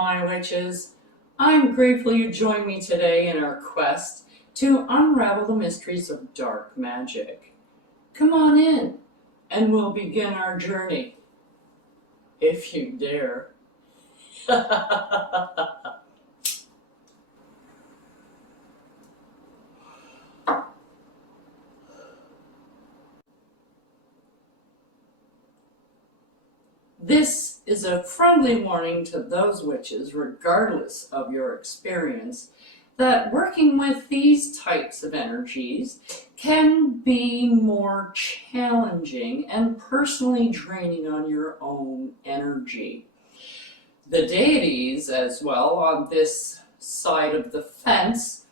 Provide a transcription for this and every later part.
my witches. I'm grateful you joined me today in our quest to unravel the mysteries of dark magic. Come on in, and we'll begin our journey, if you dare. This is a friendly warning to those witches, regardless of your experience, that working with these types of energies can be more challenging and personally draining on your own energy. The deities, as well, on this side of the fence,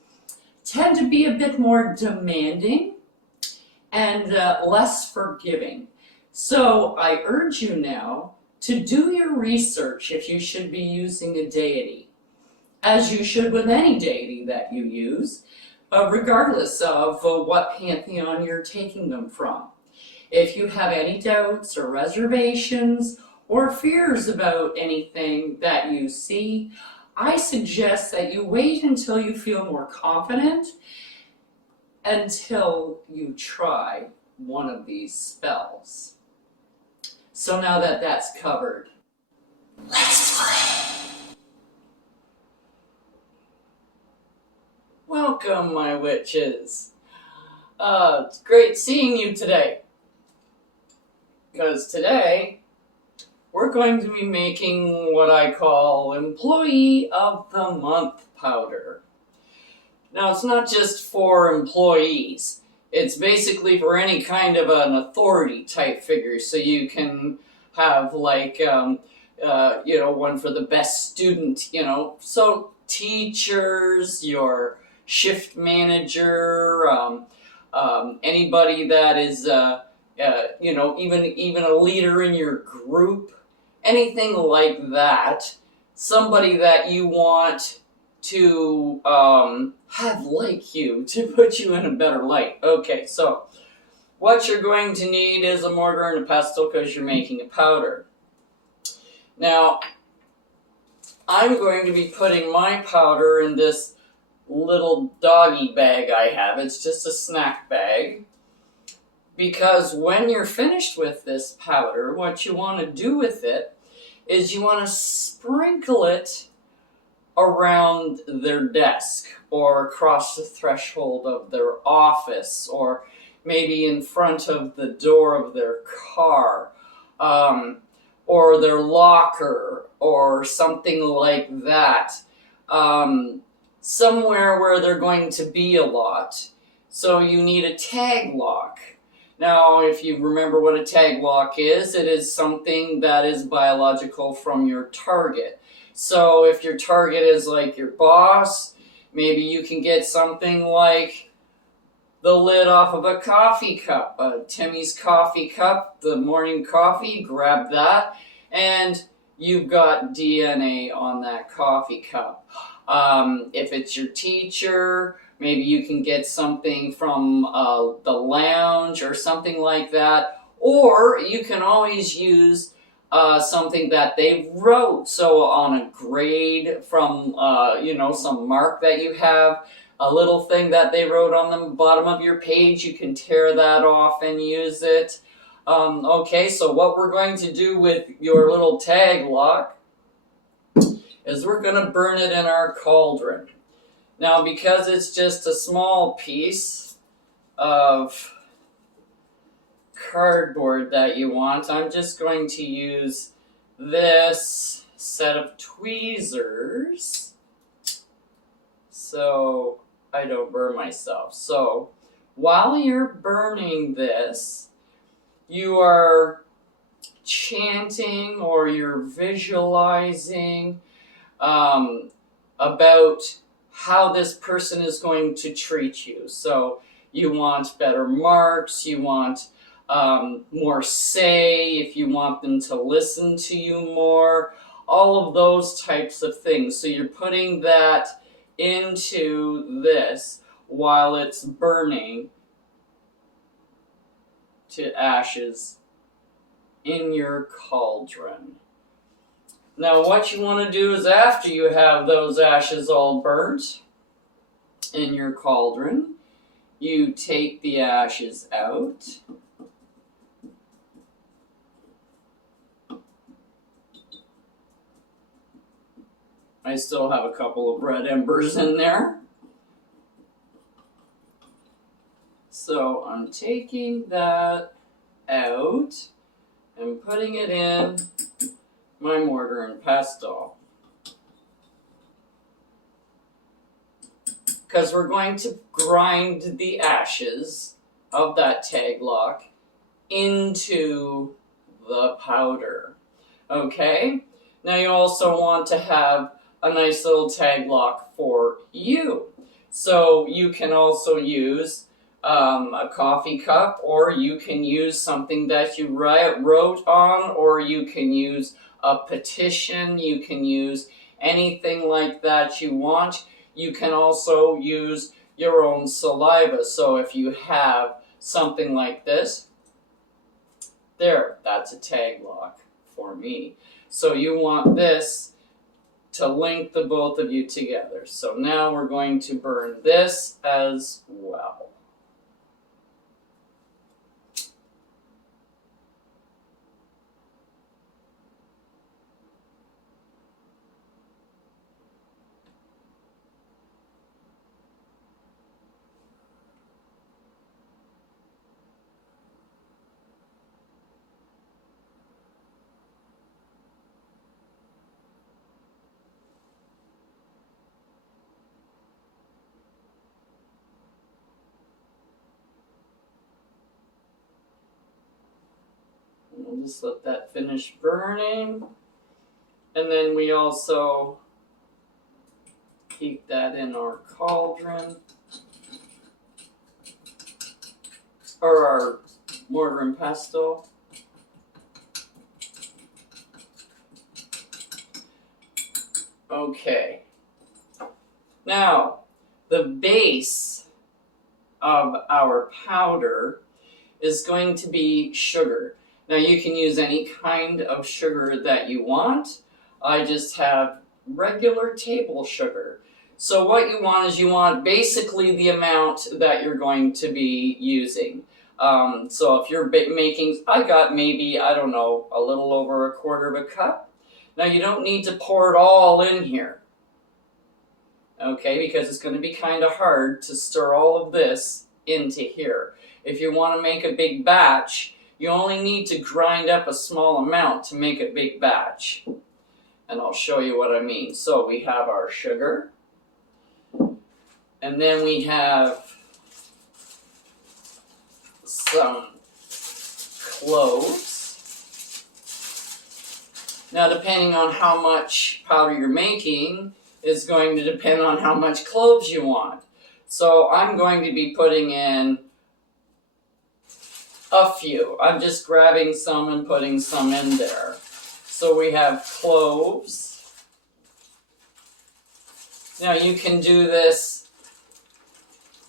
tend to be a bit more demanding and less forgiving. So I urge you now to do your research if you should be using a deity, as you should with any deity that you use, regardless of what pantheon you're taking them from. If you have any doubts or reservations or fears about anything that you see, I suggest that you wait until you feel more confident until you try one of these spells. So now that that's covered, let's play! Welcome, my witches. It's great seeing you today. Because today, we're going to be making what I call Employee of the Month powder. Now, it's not just for employees. It's basically for any kind of an authority type figure. So you can have like, one for the best student, So teachers, your shift manager, anybody that is, even a leader in your group, anything like that. Somebody that you want to have like you, to put you in a better light. Okay, so what you're going to need is a mortar and a pestle because you're making a powder. Now, I'm going to be putting my powder in this little doggy bag I have. It's just a snack bag. Because when you're finished with this powder, what you want to do with it is you want to sprinkle it around their desk or across the threshold of their office or maybe in front of the door of their car or their locker or something like that. Somewhere where they're going to be a lot. So you need a tag lock. Now, if you remember what a tag lock is, it is something that is biological from your target. So if your target is like your boss, maybe you can get something like the lid off of a coffee cup, Timmy's coffee cup, the morning coffee, grab that, and you've got DNA on that coffee cup. If it's your teacher, maybe you can get something from the lounge or something like that. Or you can always use something that they wrote. So on a grade from, some mark that you have, a little thing that they wrote on the bottom of your page, you can tear that off and use it. Okay, so what we're going to do with your little tag lock is we're going to burn it in our cauldron. Now, because it's just a small piece of cardboard that you want, I'm just going to use this set of tweezers so I don't burn myself. So, while you're burning this, you are chanting or you're visualizing about how this person is going to treat you. So you want better marks, you want more say, if you want them to listen to you more, all of those types of things. So you're putting that into this while it's burning to ashes in your cauldron. Now what you want to do is after you have those ashes all burnt in your cauldron, you take the ashes out. I still have a couple of red embers in there. So I'm taking that out and putting it in my mortar and pestle. Because we're going to grind the ashes of that tag lock into the powder. Okay? Now you also want to have a nice little tag lock for you. So you can also use a coffee cup, or you can use something that you wrote on, or you can use a petition, you can use anything like that you want. You can also use your own saliva. So if you have something like this, there, that's a tag lock for me. So you want this to link the both of you together. So now we're going to burn this as well. We'll just let that finish burning. And then we also keep that in our cauldron, or our mortar and pestle. Okay. Now, the base of our powder is going to be sugar. Now you can use any kind of sugar that you want. I just have regular table sugar. So what you want is you want basically the amount that you're going to be using. So if you're making, I got maybe, I don't know, a little over 1/4 of a cup. Now you don't need to pour it all in here. Okay, because it's going to be kind of hard to stir all of this into here. If you want to make a big batch, you only need to grind up a small amount to make a big batch. And I'll show you what I mean. So we have our sugar. And then we have some cloves. Now depending on how much powder you're making is going to depend on how much cloves you want. So I'm going to be putting in a few. I'm just grabbing some and putting some in there. So we have cloves. Now you can do this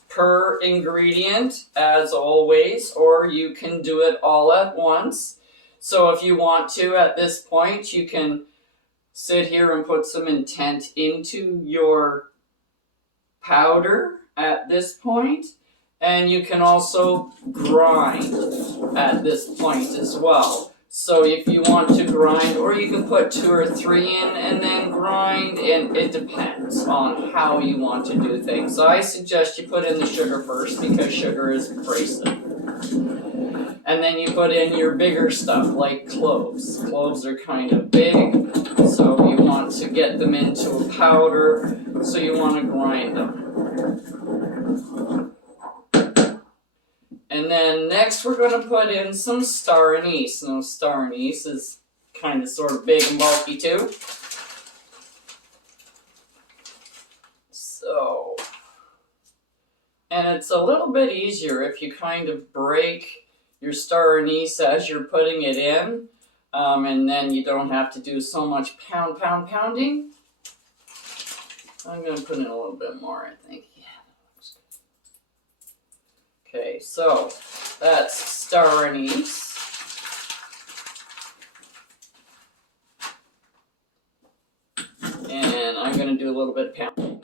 per ingredient as always, or you can do it all at once. So if you want to, at this point, you can sit here and put some intent into your powder at this point. And you can also grind at this point as well. So if you want to grind, or you can put 2 or 3 in and then grind, and it depends on how you want to do things. So I suggest you put in the sugar first because sugar is abrasive. And then you put in your bigger stuff like cloves. Cloves are kind of big, so you want to get them into a powder, so you want to grind them. And then next we're going to put in some star anise. Now star anise is kind of sort of big and bulky too. So, and it's a little bit easier if you kind of break your star anise as you're putting it in. And then you don't have to do so much pounding. I'm going to put in a little bit more, I think. Okay, so that's star anise. I'm going to do a little bit of pounding.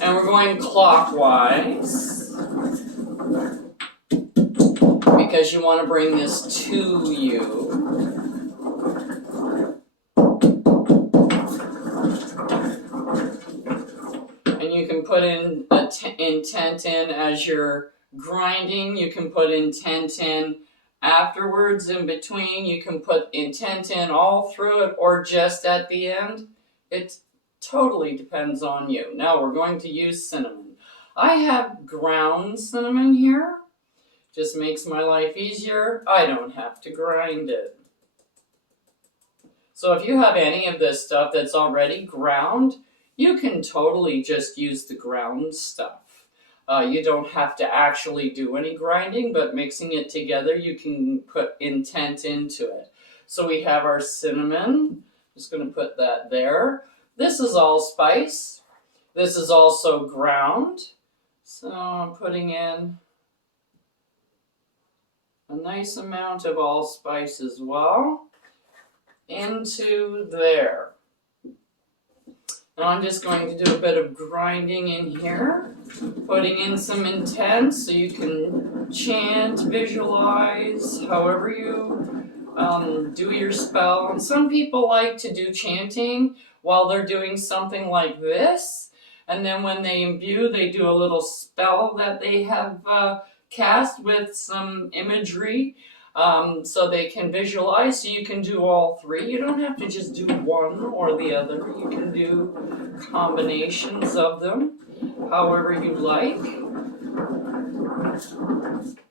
And we're going clockwise because you want to bring this to you. And you can put in intent in as you're grinding. You can put intent in afterwards, in between. You can put intent in all through it or just at the end. It totally depends on you. Now we're going to use cinnamon. I have ground cinnamon here. Just makes my life easier. I don't have to grind it. So if you have any of this stuff that's already ground, you can totally just use the ground stuff. You don't have to actually do any grinding, but mixing it together, you can put intent into it. So we have our cinnamon. Just going to put that there. This is allspice. This is also ground. So I'm putting in a nice amount of allspice as well into there. Now I'm just going to do a bit of grinding in here, putting in some intent so you can chant, visualize, however you do your spell. And some people like to do chanting while they're doing something like this. And then when they imbue, they do a little spell that they have cast with some imagery. So they can visualize, so you can do all three. You don't have to just do one or the other. You can do combinations of them, however you like.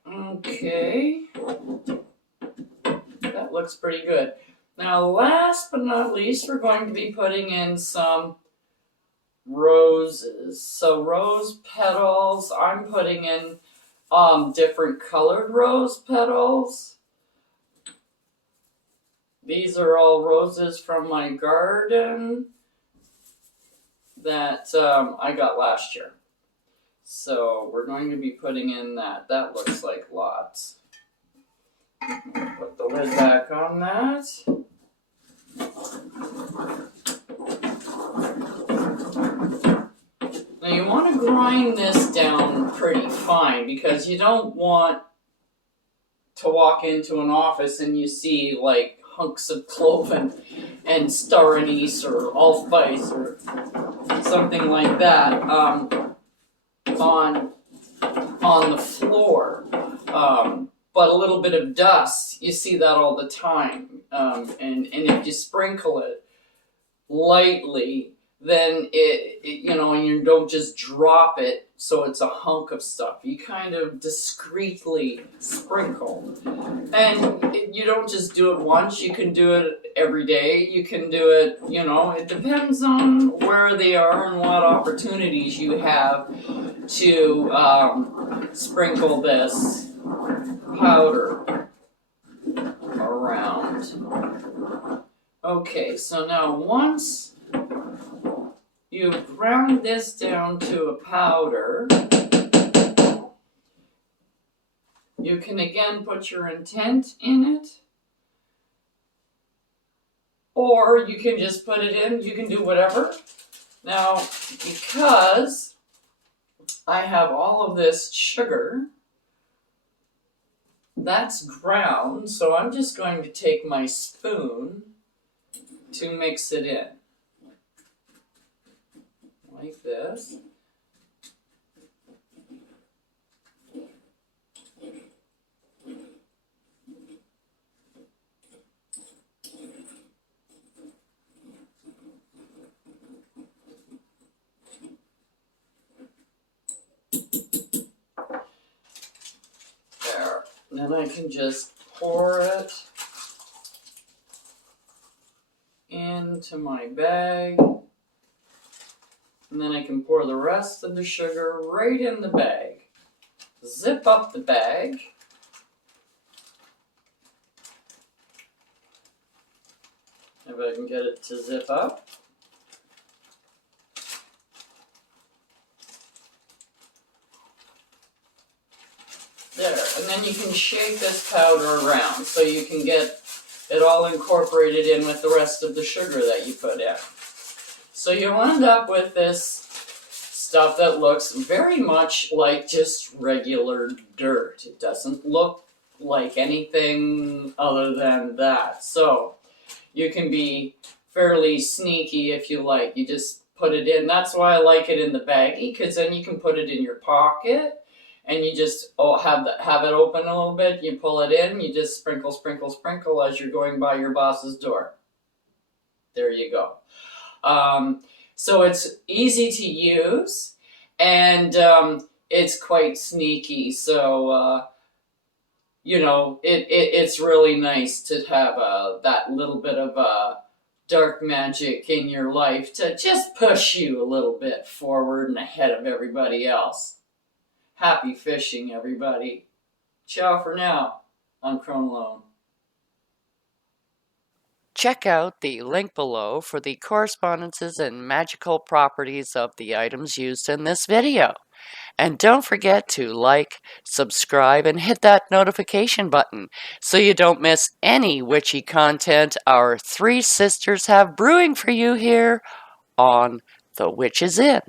Okay. That looks pretty good. Now, last but not least, we're going to be putting in some roses. So rose petals, I'm putting in different colored rose petals. These are all roses from my garden that I got last year. So we're going to be putting in that. That looks like lots. Put the lid back on that. Now you want to grind this down pretty fine because you don't want to walk into an office and you see like hunks of clove and star anise or allspice or something like that on the floor. But a little bit of dust, you see that all the time. And if you sprinkle it lightly, then and you don't just drop it so it's a hunk of stuff. You kind of discreetly sprinkle. And you don't just do it once, you can do it every day. You can do it, it depends on where they are and what opportunities you have to sprinkle this powder around. Okay, so now once you've ground this down to a powder, you can again put your intent in it, or you can just put it in, you can do whatever. Now, because I have all of this sugar, that's ground, so I'm just going to take my spoon to mix it in. Like this. There. Then I can just pour it into my bag. And then I can pour the rest of the sugar right in the bag. Zip up the bag. If I can get it to zip up. There, and then and you can shake this powder around so you can get it all incorporated in with the rest of the sugar that you put in. So you'll end up with this stuff that looks very much like just regular dirt. It doesn't look like anything other than that. So you can be fairly sneaky if you like. You just put it in. That's why I like it in the baggie, because then you can put it in your pocket and you just have it open a little bit. You pull it in, you just sprinkle, sprinkle, sprinkle as you're going by your boss's door. There you go. So it's easy to use, and it's quite sneaky. So it's really nice to have that little bit of dark magic in your life to just push you a little bit forward and ahead of everybody else. Happy fishing, everybody. Ciao for now. I'm Chronalone. Check out the link below for the correspondences and magical properties of the items used in this video. And don't forget to like, subscribe, and hit that notification button so you don't miss any witchy content our three sisters have brewing for you here on The Witch's Inn.